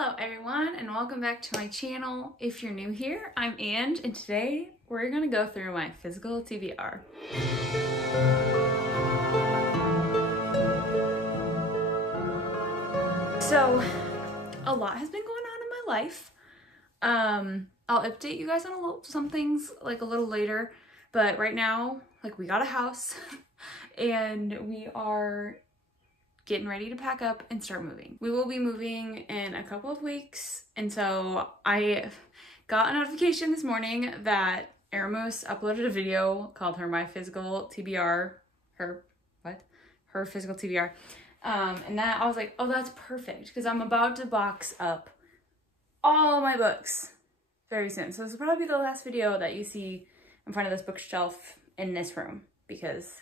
Hello everyone and welcome back to my channel. If you're new here, I'm Ange and today we're gonna go through my physical TBR. So a lot has been going on in my life. I'll update you guys on some things like a little later, but right now, like, we got a house and we are getting ready to pack up and start moving. We will be moving in a couple of weeks, and so I got a notification this morning that Aramus uploaded a video called My Physical TBR, her Physical TBR, and that I was like, oh, that's perfect, because I'm about to box up all my books very soon. So this will probably be the last video that you see in front of this bookshelf in this room, because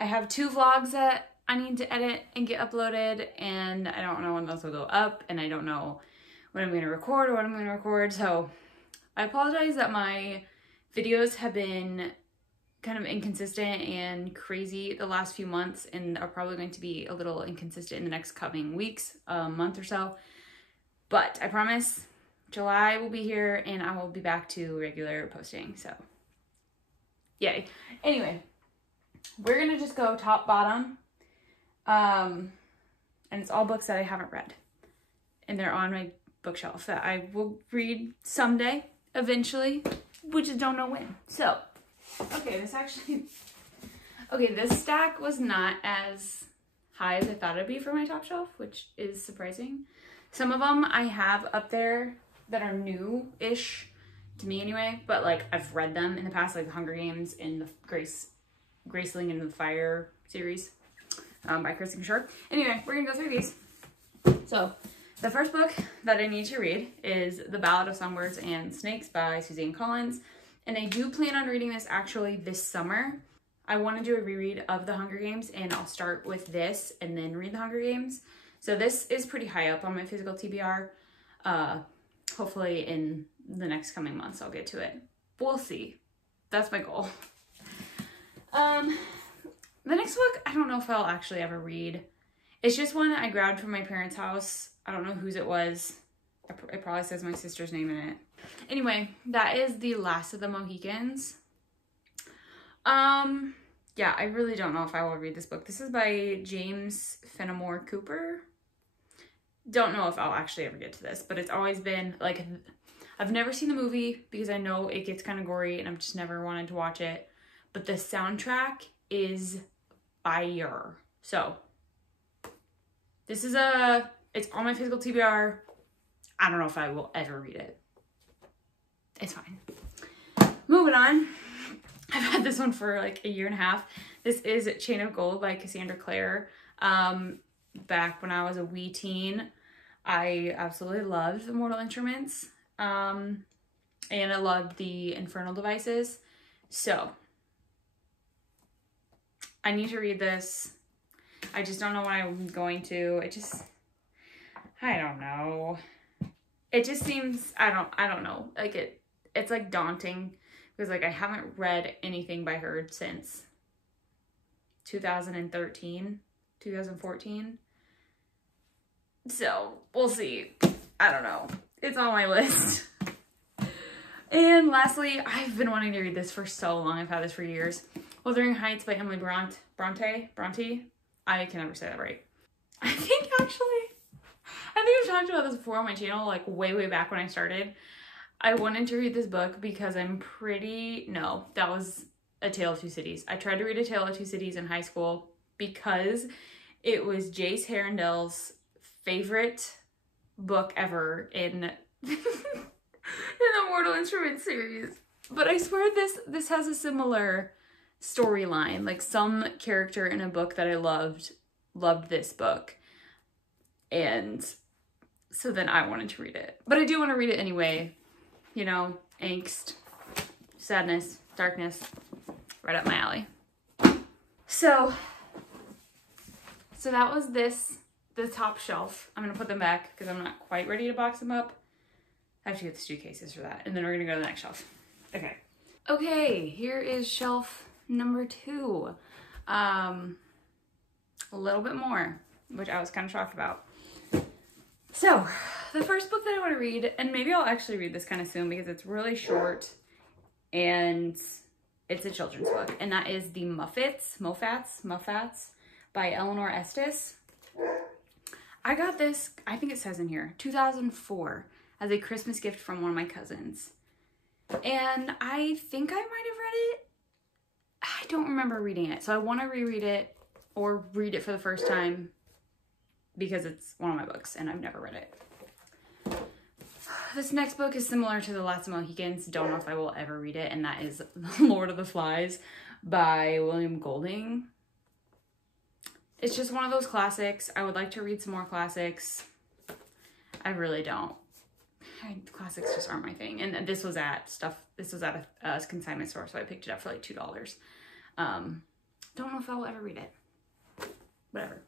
I have 2 vlogs that I need to edit and get uploaded, and I don't know when those will go up, and I don't know when I'm going to record or what I'm going to record. So I apologize that my videos have been kind of inconsistent and crazy the last few months, and are probably going to be a little inconsistent in the next coming weeks, month or so. But I promise July will be here and I will be back to regular posting. So yay. Anyway, we're gonna just go top bottom. And it's all books that I haven't read, and they're on my bookshelf that I will read someday, eventually. We just don't know when. So, okay, this stack was not as high as I thought it'd be for my top shelf, which is surprising. Some of them I have up there that are new-ish to me anyway, but like I've read them in the past, like The Hunger Games and the Graceling and the Fire series. By Kristen Short. Anyway, we're gonna go through these. So, the first book that I need to read is The Ballad of Songbirds and Snakes by Suzanne Collins. And I do plan on reading this actually this summer. I want to do a reread of The Hunger Games, and I'll start with this and then read The Hunger Games. So this is pretty high up on my physical TBR. Hopefully in the next coming months I'll get to it. We'll see. That's my goal. The next book, I don't know if I'll actually ever read. It's just one that I grabbed from my parents' house. I don't know whose it was. It probably says my sister's name in it. Anyway, that is The Last of the Mohicans. Yeah, I really don't know if I will read this book. This is by James Fenimore Cooper. Don't know if I'll actually ever get to this, but it's always been, like, I've never seen the movie because I know it gets kind of gory and I've just never wanted to watch it. But the soundtrack is fire. So this is it's on my physical TBR. I don't know if I will ever read it. It's fine. Moving on. I've had this one for like a year and a half. This is Chain of Gold by Cassandra Clare. Back when I was a wee teen, I absolutely loved the Mortal Instruments. And I loved the Infernal Devices. So I need to read this. I just don't know when I'm going to. I don't know. It just seems, I don't know. Like it's like daunting because like I haven't read anything by her since 2013, 2014. So we'll see. I don't know. It's on my list. And lastly, I've been wanting to read this for so long. I've had this for years. Wuthering Heights by Emily Bronte. I can never say that right. I think I've talked about this before on my channel, like way back when I started. I wanted to read this book because that was A Tale of Two Cities. I tried to read A Tale of Two Cities in high school because it was Jace Harrendell's favorite book ever in the Mortal Instruments series. But I swear this has a similar storyline. Like some character in a book that I loved this book. And so then I wanted to read it. But I do want to read it anyway. You know, angst, sadness, darkness, right up my alley. So that was the top shelf. I'm going to put them back because I'm not quite ready to box them up. I have to get the suitcases for that. And then we're going to go to the next shelf. Okay. Okay, here is shelf number 2. A little bit more, which I was kind of shocked about. So the first book that I want to read, and maybe I'll actually read this kind of soon because it's really short and it's a children's book, and that is The Muffats by Eleanor Estes. I got this, I think it says in here, 2004 as a Christmas gift from one of my cousins. And I think I might have read it. I don't remember reading it. So I want to reread it or read it for the first time because it's one of my books and I've never read it. This next book is similar to The Last of Mohicans. Don't know if I will ever read it, and that is Lord of the Flies by William Golding. It's just one of those classics. I would like to read some more classics. I really don't. Classics just aren't my thing. And this was at a consignment store, so I picked it up for like $2. Don't know if I'll ever read it. Whatever.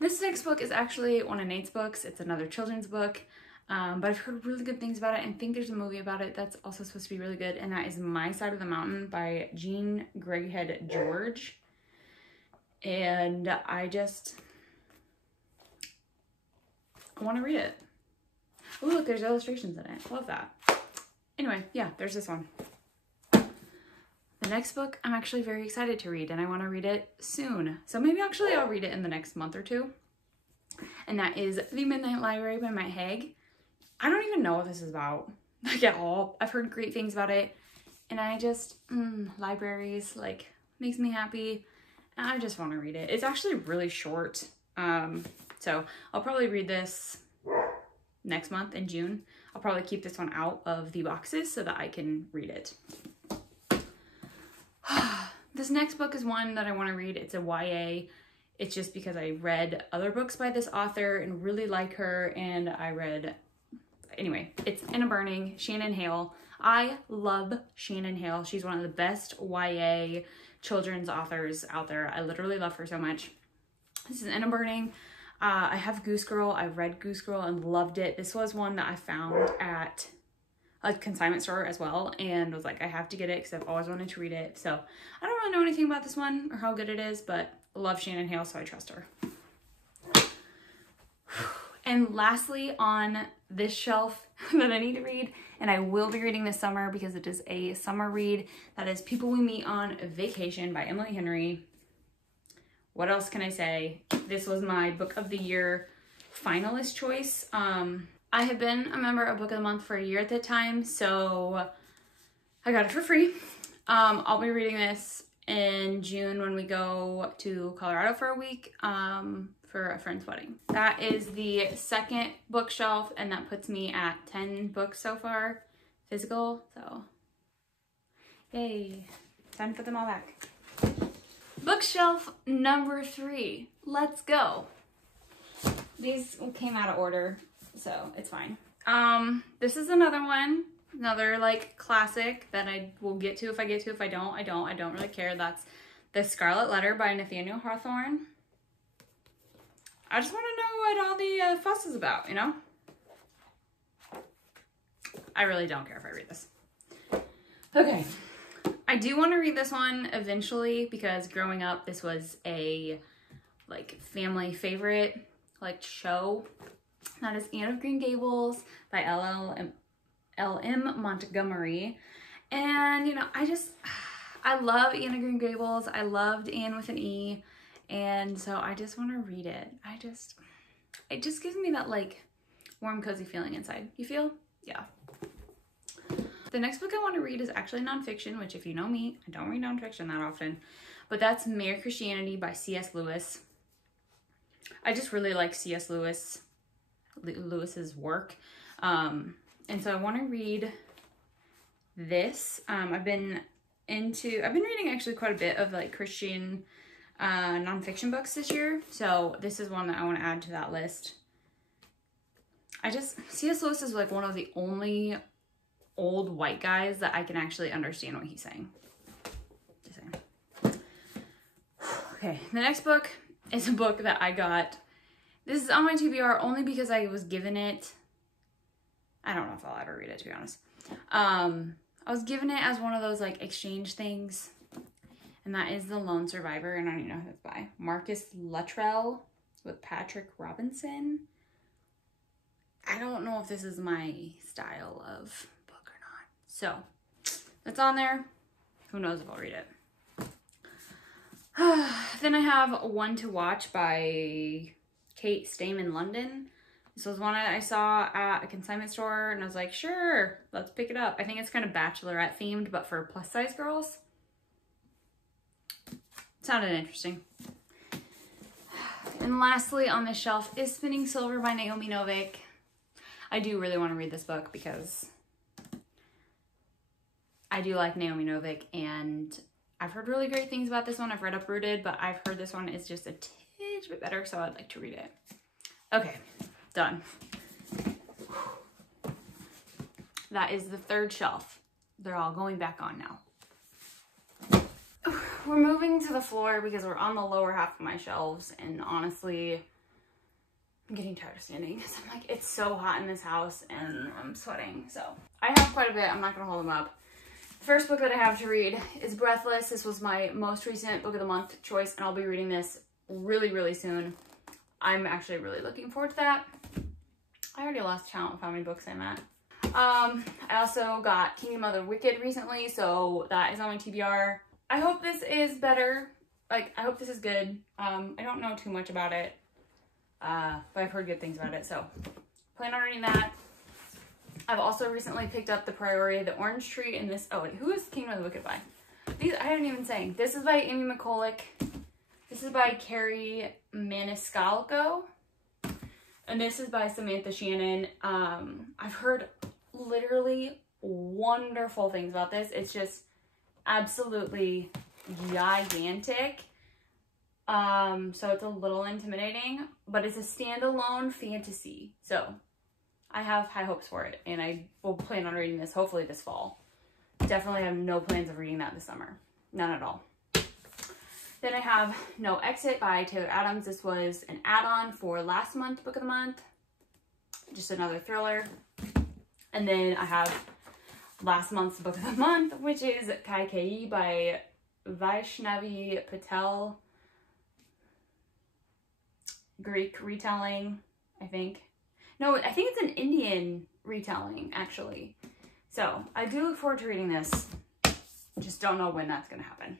This next book is actually one of Nate's books. It's another children's book. But I've heard really good things about it and think there's a movie about it that's also supposed to be really good. And that is My Side of the Mountain by Jean Greghead George. And I want to read it. Oh, look, there's illustrations in it. Love that. Anyway, yeah, there's this one. The next book I'm actually very excited to read, and I want to read it soon. So maybe actually I'll read it in the next month or two. And that is The Midnight Library by Matt Haig. I don't even know what this is about, like, at all. I've heard great things about it, and I just, libraries, like, makes me happy. And I just want to read it. It's actually really short. So I'll probably read this next month in June. I'll probably keep this one out of the boxes so that I can read it. This next book is one that I want to read. It's a YA. It's just because I read other books by this author and really like her, and I read, anyway, it's In a Burning, Shannon Hale. I love Shannon Hale. She's one of the best YA children's authors out there. I literally love her so much. This is In a Burning. I have Goose Girl. I read Goose Girl and loved it. This was one that I found at a consignment store as well and was like, I have to get it because I've always wanted to read it. So I don't really know anything about this one or how good it is, but I love Shannon Hale, so I trust her. And lastly, on this shelf that I need to read, and I will be reading this summer because it is a summer read, that is People We Meet on Vacation by Emily Henry. What else can I say? This was my book of the year finalist choice. I have been a member of Book of the Month for a year at that time, so I got it for free. I'll be reading this in June when we go to Colorado for a week for a friend's wedding. That is the second bookshelf, and that puts me at 10 books so far, physical, so yay. Time to put them all back. Bookshelf number 3. Let's go. These came out of order, so it's fine. This is another one, another like classic that I will get to if I get to. If I don't, I don't. I don't really care. That's The Scarlet Letter by Nathaniel Hawthorne. I just want to know what all the fuss is about, you know? I really don't care if I read this. Okay. I do want to read this one eventually because growing up, this was a like family favorite like show. That is Anne of Green Gables by L.M. Montgomery. And, you know, I love Anne of Green Gables. I loved Anne with an E. And so I just want to read it. It just gives me that like warm, cozy feeling inside. You feel? Yeah. The next book I want to read is actually nonfiction, which if you know me, I don't read nonfiction that often. But that's Mere Christianity by C.S. Lewis. I just really like C.S. Lewis's work. And so I want to read this. I've been reading actually quite a bit of like Christian nonfiction books this year. So this is one that I want to add to that list. C.S. Lewis is like one of the only old white guys that I can actually understand what he's saying. Just saying. Okay, the next book is a book that I got. This is on my TBR only because I was given it. I don't know if I'll ever read it, to be honest. I was given it as one of those like exchange things. And that is The Lone Survivor, and I don't even know who it's by. Marcus Luttrell with Patrick Robinson. know if this is my style of book or not. So it's on there. Who knows if I'll read it. Then I have One to Watch by Kate Stayman London. This was one I saw at a consignment store and I was like, sure, let's pick it up. I think it's kind of bachelorette themed, but for plus size girls. Sounded interesting. And lastly on this shelf is Spinning Silver by Naomi Novik. I do really want to read this book because I do like Naomi Novik and I've heard really great things about this one. I've read Uprooted, but I've heard this one is just a tidge bit better, so I'd like to read it. Okay, done. That is the third shelf. They're all going back on now. We're moving to the floor because we're on the lower half of my shelves, and honestly, I'm getting tired of standing because I'm like, it's so hot in this house and I'm sweating. So I have quite a bit. I'm not going to hold them up. First book that I have to read is Breathless. This was my most recent book of the month choice, and I'll be reading this really, really soon. I'm actually really looking forward to that. I already lost count of how many books I'm at. I also got Kingdom of the Wicked recently, so that is on my TBR. I hope this is better. Like, I hope this is good. I don't know too much about it, but I've heard good things about it, so plan on reading that. I've also recently picked up The Priority of the Orange Tree in this. Oh wait, who is Kingdom of the Wicked by? These I haven't even saying. This is by Amy McCulloch. This is by Carrie Maniscalco. And this is by Samantha Shannon. I've heard literally wonderful things about this. It's just absolutely gigantic. So it's a little intimidating, but it's a standalone fantasy. So I have high hopes for it, and I will plan on reading this hopefully this fall. Definitely have no plans of reading that this summer. None at all. Then I have No Exit by Taylor Adams. This was an add-on for last month's book of the month. Just another thriller. And then I have last month's book of the month, which is Kaikeyi by Vaishnavi Patel. Greek retelling, I think. No, I think it's an Indian retelling, actually. So I do look forward to reading this. Just don't know when that's going to happen.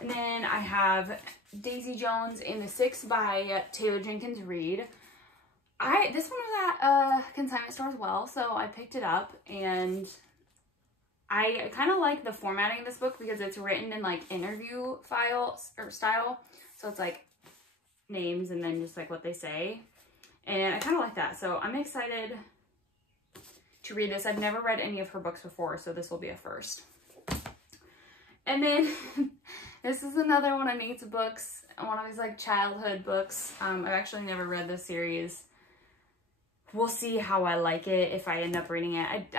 And then I have Daisy Jones in the Six by Taylor Jenkins Reid. This one was at a consignment store as well, so I picked it up, and I kind of like the formatting of this book because it's written in like interview files or style. So it's like names and then just like what they say. And I kind of like that. So I'm excited to read this. I've never read any of her books before, so this will be a first. And then this is another one of Nate's books, one of his like childhood books. I've actually never read this series. We'll see how I like it if I end up reading it.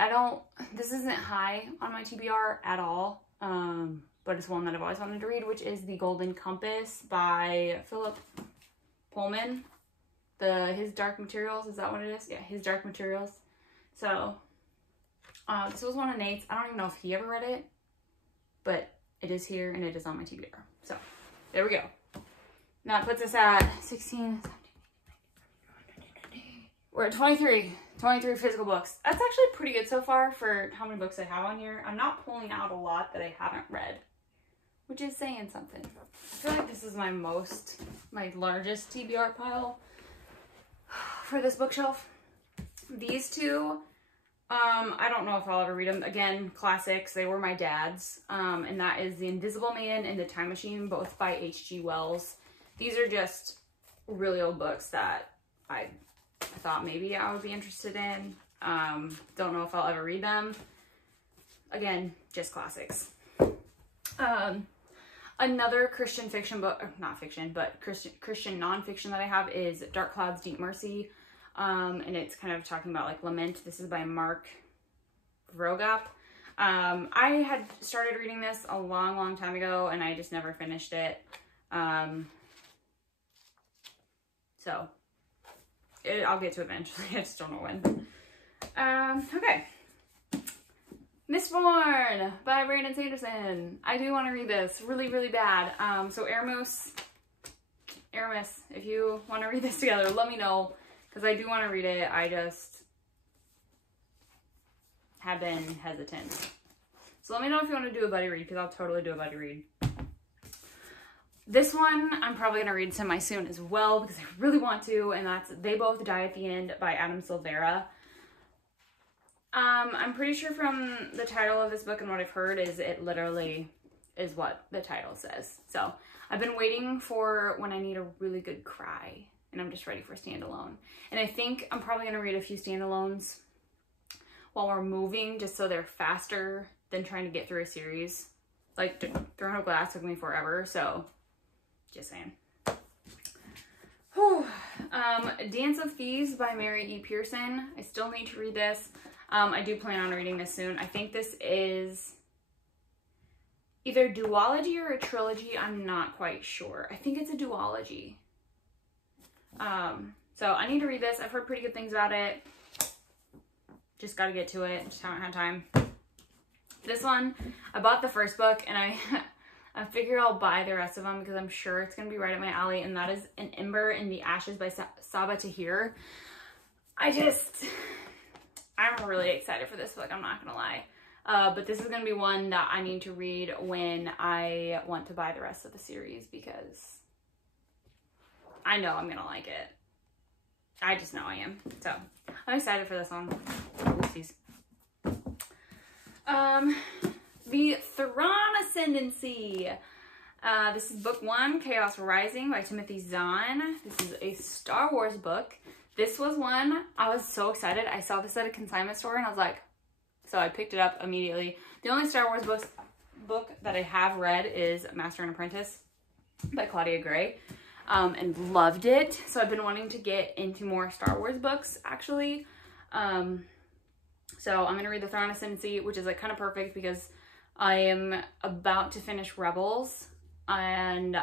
This isn't high on my TBR at all, but it's one that I've always wanted to read, which is The Golden Compass by Philip Pullman. His Dark Materials, is that what it is? Yeah, His Dark Materials. So, this was one of Nate's. I don't even know if he ever read it, but it is here and it is on my TBR. So, there we go. Now it puts us at 16, 17, 18, 19, 20. We're at 23 physical books. That's actually pretty good so far for how many books I have on here. I'm not pulling out a lot that I haven't read, which is saying something. I feel like this is my largest TBR pile for this bookshelf. These two, I don't know if I'll ever read them. Again, classics. They were my dad's. And that is The Invisible Man and The Time Machine, both by H.G. Wells. These are just really old books that I thought maybe I would be interested in. Don't know if I'll ever read them. Again, just classics. Another Christian fiction book, or not fiction, but Christian nonfiction that I have is Dark Clouds, Deep Mercy. And it's kind of talking about like lament. This is by Mark Vrogap. I had started reading this a long time ago and I just never finished it. So I'll get to it eventually. I just don't know when. Okay. Mistborn by Brandon Sanderson. I do want to read this really bad. So Aramis, if you want to read this together, let me know, because I do want to read it. I just have been hesitant. So let me know if you want to do a buddy read, because I'll totally do a buddy read. This one I'm probably going to read semi soon as well, because I really want to, and that's They Both Die at the End by Adam Silvera. I'm pretty sure from the title of this book and what I've heard is it literally is what the title says. So I've been waiting for when I need a really good cry, and I'm just ready for standalone. And I think I'm probably going to read a few standalones while we're moving, just so they're faster than trying to get through a series. Like, Throne of Glass took me forever, so just saying. Whew. Dance of Thieves by Mary E. Pearson. I still need to read this. I do plan on reading this soon. I think this is either a duology or a trilogy. I'm not quite sure. I think it's a duology. So I need to read this. I've heard pretty good things about it. Just got to get to it. Just haven't had time. This one, I bought the first book, and I figure I'll buy the rest of them because I'm sure it's going to be right up my alley, and that is An Ember in the Ashes by Sabaa Tahir. I'm really excited for this book, I'm not going to lie. But this is going to be one that I need to read when I want to buy the rest of the series, because I know I'm going to like it. I just know I am. So, I'm excited for this one. Oopsies. The Thrawn Ascendancy. This is book 1, Chaos Rising by Timothy Zahn. This is a Star Wars book. This was one, I was so excited. I saw this at a consignment store and I was like, so I picked it up immediately. The only Star Wars book that I have read is Master and Apprentice by Claudia Gray, and loved it. So I've been wanting to get into more Star Wars books, actually. So I'm going to read The Thrawn Ascendancy, which is like kind of perfect because I am about to finish Rebels, and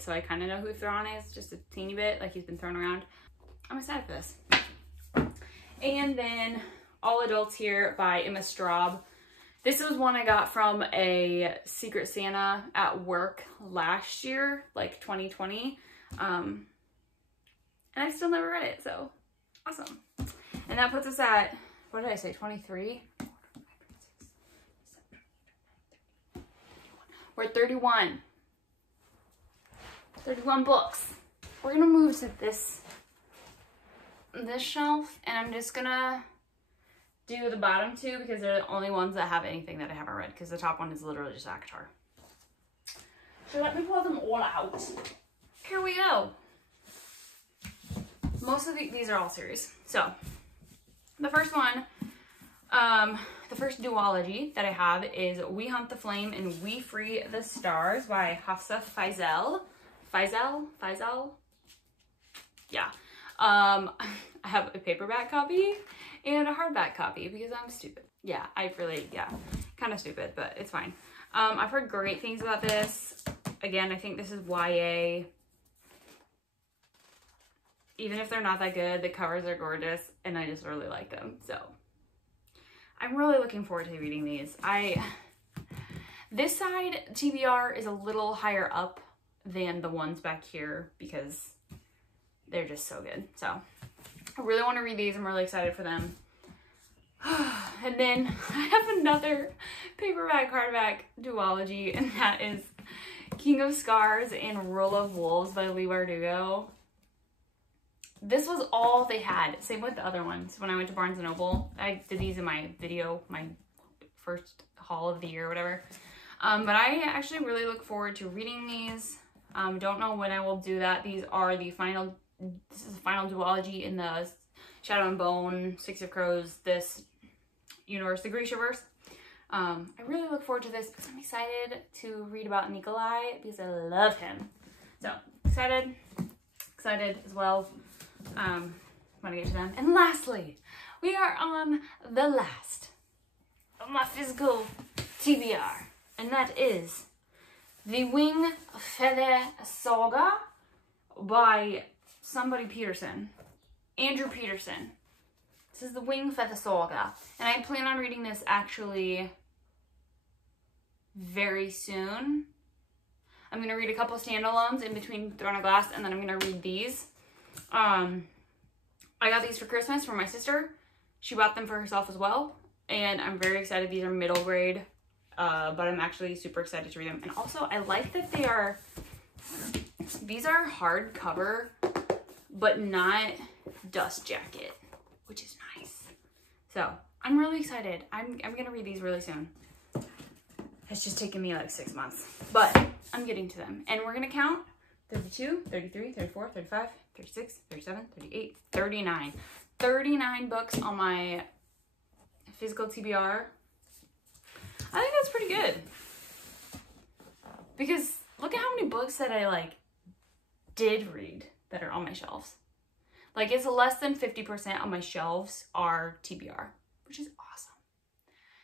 so I kind of know who Thrawn is, just a teeny bit, like he's been thrown around. I'm excited for this. And then All Adults Here by Emma Straub. This was one I got from a Secret Santa at work last year, like 2020. And I still never read it, so awesome. And that puts us at, what did I say, 23? We're at 31. 31 books. We're gonna move to this shelf, and I'm just gonna do the bottom 2 because they're the only ones that have anything that I haven't read, because the top one is literally just ACOTAR. So let me pull them all out. Here we go. Most of these are all series. So the first one, the first duology that I have is We Hunt the Flame and We Free the Stars by Hafsa Faizal. Faizal? Yeah. I have a paperback copy and a hardback copy because I'm stupid. Yeah, kind of stupid, but it's fine. I've heard great things about this. Again, I think this is YA. Even if they're not that good, the covers are gorgeous, and I just really like them. So I'm really looking forward to reading these. This side TBR is a little higher up than the ones back here because they're just so good. So I really want to read these. I'm really excited for them. And then I have another paperback hardback duology, and that is King of Scars and Rule of Wolves by Leigh Bardugo. This was all they had. Same with the other ones. When I went to Barnes & Noble, I did these in my video, my first haul of the year or whatever. But I actually really look forward to reading these. Don't know when I will do that. These are the final, this is the final duology in the Shadow and Bone, Six of Crows, this universe, the Grishaverse. I really look forward to this because I'm excited to read about Nikolai because I love him. So excited as well. Want to get to them. And lastly, we are on the last of my physical TBR, and that is The Wing Feather Saga by somebody Peterson. Andrew Peterson. This is The Wing Feather Saga, and I plan on reading this actually very soon. I'm going to read a couple standalones in between Throne of Glass, and then I'm going to read these. I got these for Christmas from my sister. She bought them for herself as well, and I'm very excited. These are middle grade, but I'm actually super excited to read them. And also, I like that these are hardcover, but not dust jacket, which is nice. So I'm really excited. I'm gonna read these really soon. It's just taken me like 6 months, but I'm getting to them. And we're gonna count 32, 33, 34, 35, 36, 37, 38, 39. 39 books on my Physical TBR. I think that's pretty good. Because look at how many books that I like did read that are on my shelves. Like, it's less than 50% on my shelves are TBR, which is awesome.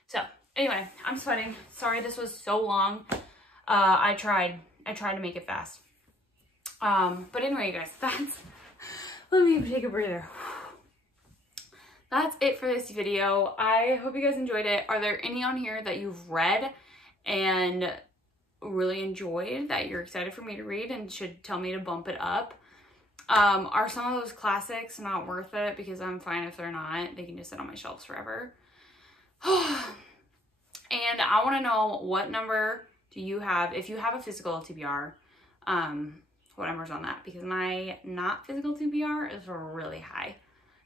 So anyway, I'm sweating. Sorry this was so long. I tried to make it fast. But anyway, you guys, let me take a breather. That's it for this video. I hope you guys enjoyed it. Are there any on here that you've read and really enjoyed that you're excited for me to read and should tell me to bump it up? Are some of those classics not worth it? Because I'm fine if they're not. They can just sit on my shelves forever. And I want to know, what number do you have? If you have a Physical TBR, what number's on that? Because my not Physical TBR is really high.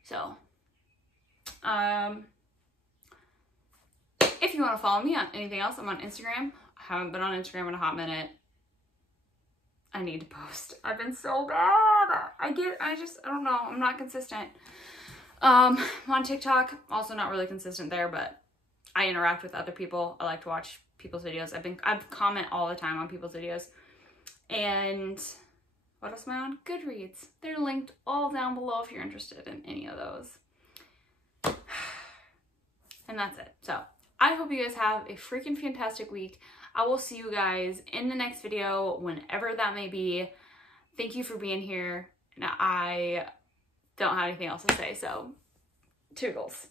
So, if you want to follow me on anything else, I'm on Instagram. I haven't been on Instagram in a hot minute. I need to post. I've been so bad. I don't know. I'm not consistent. I'm on TikTok. Also not really consistent there, but I interact with other people. I like to watch people's videos. I comment all the time on people's videos. And what else am I on? Goodreads. They're linked all down below if you're interested in any of those. And that's it. So I hope you guys have a freaking fantastic week. I will see you guys in the next video, whenever that may be. Thank you for being here. And I don't have anything else to say, so toodles.